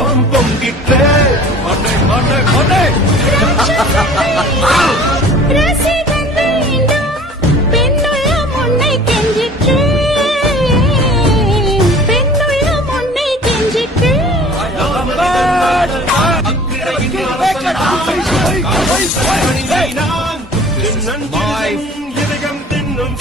கோபம் பொங்கிற்றே கொண்டே கொண்டே கொண்டே ரசிகன் வேண்டும் பெண்ணுள்ளம் உன்னை கெஞ்சிற்று பெண்ணுள்ளம் உன்னை கெஞ்சிற்று இதயம் தின்னும்